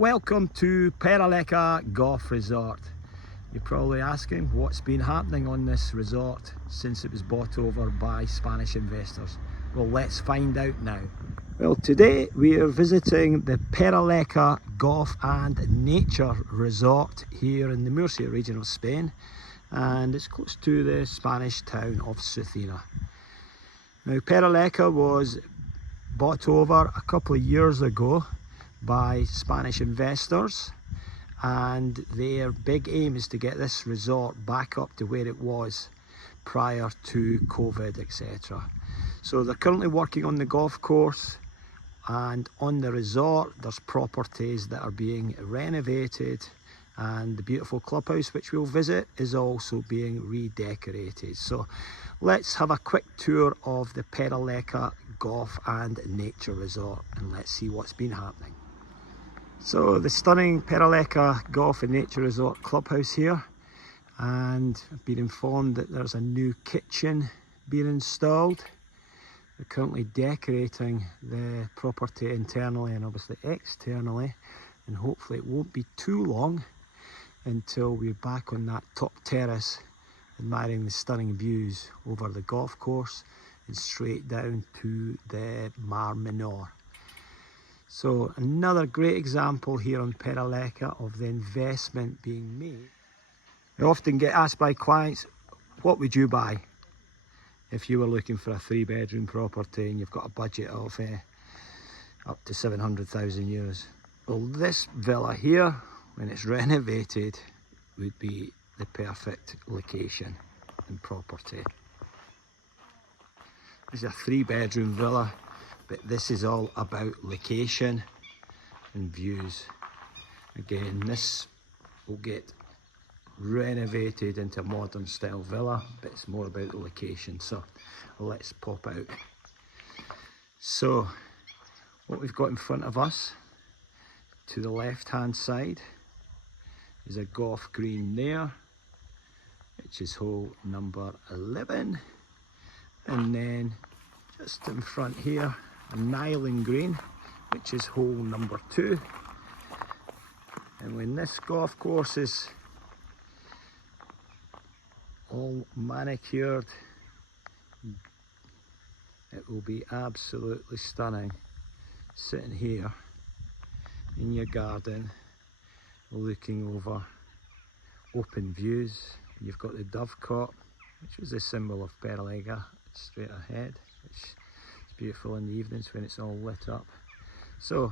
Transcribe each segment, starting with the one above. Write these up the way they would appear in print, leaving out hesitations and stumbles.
Welcome to Peraleja Golf Resort. You're probably asking what's been happening on this resort since it was bought over by Spanish investors. Well, let's find out now. Well, today we are visiting the Peraleja Golf and Nature Resort here in the Murcia region of Spain, and it's close to the Spanish town of Ceuta. Now, Peraleja was bought over a couple of years ago by Spanish investors, and their big aim is to get this resort back up to where it was prior to COVID, etc. So they're currently working on the golf course, and on the resort there's properties that are being renovated, and the beautiful clubhouse which we'll visit is also being redecorated. So let's have a quick tour of the Peraleja Golf and Nature Resort and let's see what's been happening. So the stunning Peraleja Golf and Nature Resort clubhouse here, and I've been informed that there's a new kitchen being installed. They're currently decorating the property internally and obviously externally, and hopefully it won't be too long until we're back on that top terrace admiring the stunning views over the golf course and straight down to the Mar Menor. So another great example here on Peraleja of the investment being made. I often get asked by clients, what would you buy if you were looking for a 3-bedroom property and you've got a budget of up to 700,000 euros? Well, this villa here, when it's renovated, would be the perfect location and property. This is a 3-bedroom villa, but this is all about location and views. Again, this will get renovated into a modern style villa, but it's more about the location. So let's pop out. So what we've got in front of us, to the left hand side, is a golf green there, which is hole number 11, and then just in front here, a nylon green, which is hole number 2. And when this golf course is all manicured, it will be absolutely stunning sitting here in your garden looking over open views. You've got the dovecot, which is the symbol of Peraleja, straight ahead, which is beautiful in the evenings when it's all lit up. So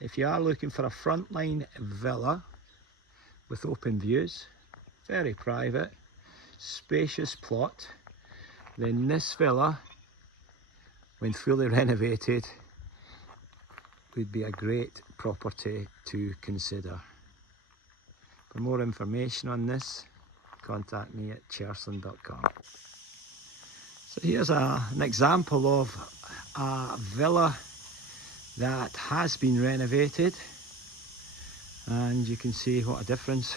if you are looking for a frontline villa with open views, very private, spacious plot, then this villa, when fully renovated, would be a great property to consider. For more information on this, contact me at cherson.com. So here's an example of a villa that has been renovated, and you can see what a difference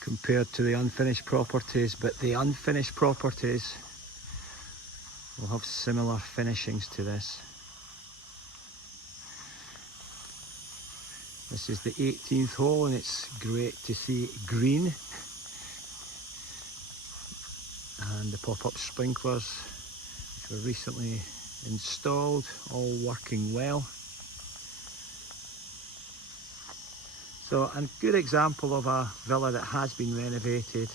compared to the unfinished properties, but the unfinished properties will have similar finishings to this. This is the 18th hole, and it's great to see green, and the pop-up sprinklers which were recently installed, all working well. So a good example of a villa that has been renovated,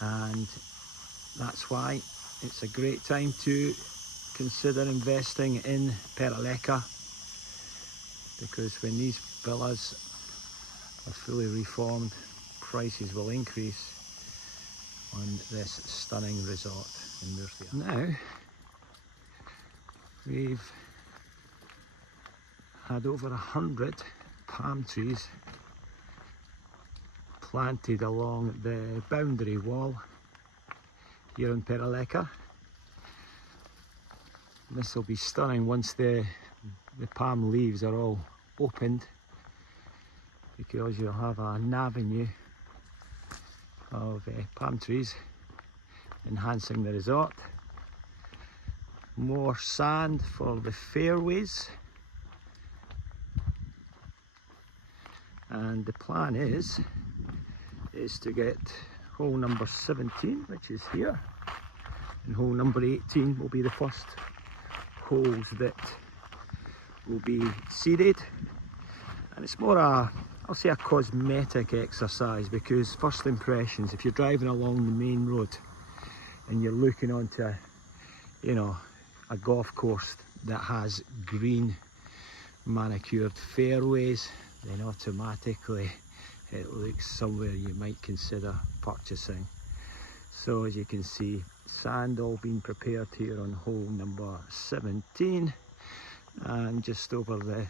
and that's why it's a great time to consider investing in Peraleja, because when these villas are fully reformed, prices will increase on this stunning resort in Murcia. Now, we've had over 100 palm trees planted along the boundary wall here in Peraleja. This will be stunning once the palm leaves are all opened, because you'll have an avenue of palm trees enhancing the resort. More sand for the fairways. And the plan is to get hole number 17, which is here, and hole number 18 will be the first holes that will be seeded. And it's more I'll say a cosmetic exercise, because first impressions, if you're driving along the main road and you're looking onto a golf course that has green manicured fairways, then automatically it looks somewhere you might consider purchasing. So as you can see, sand all being prepared here on hole number 17, and just over the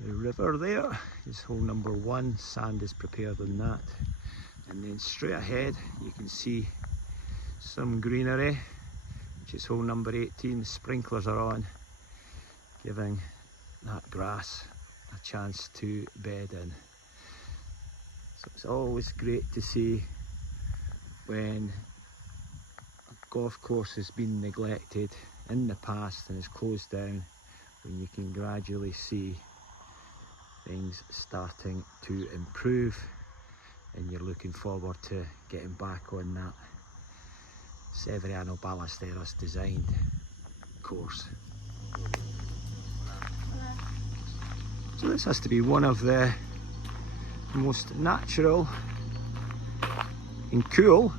river there is hole number 1. Sand is prepared on that, and then straight ahead you can see some greenery, which is hole number 18. The sprinklers are on, giving that grass a chance to bed in. So it's always great to see when a golf course has been neglected in the past and is closed down, when you can gradually see things starting to improve and you're looking forward to getting back on that Seve Ballesteros designed course. So this has to be one of the most natural and cool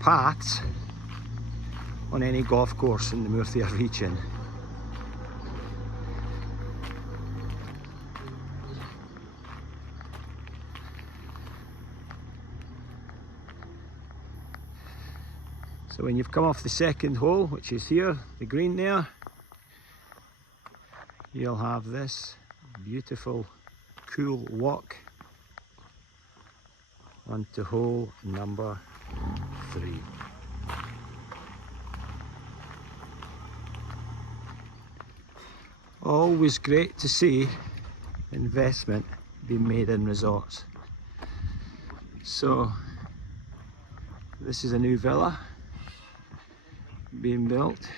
paths on any golf course in the Murcia region. So when you've come off the second hole, which is here, the green there, you'll have this beautiful cool walk onto hole number 3. Always great to see investment being made in resorts. So this is a new villa being built.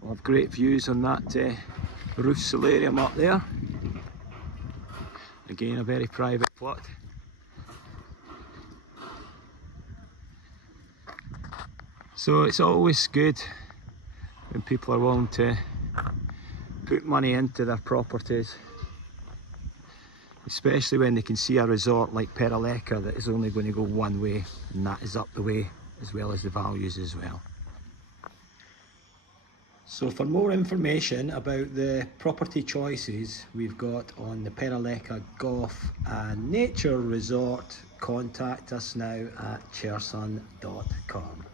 We'll have great views on that roof solarium up there. Again, a very private plot. So it's always good when people are willing to put money into their properties, especially when they can see a resort like Peraleja that is only going to go one way, and that is up the way, as well as the values as well. So for more information about the property choices we've got on the Peraleja Golf and Nature Resort, contact us now at cherson.com.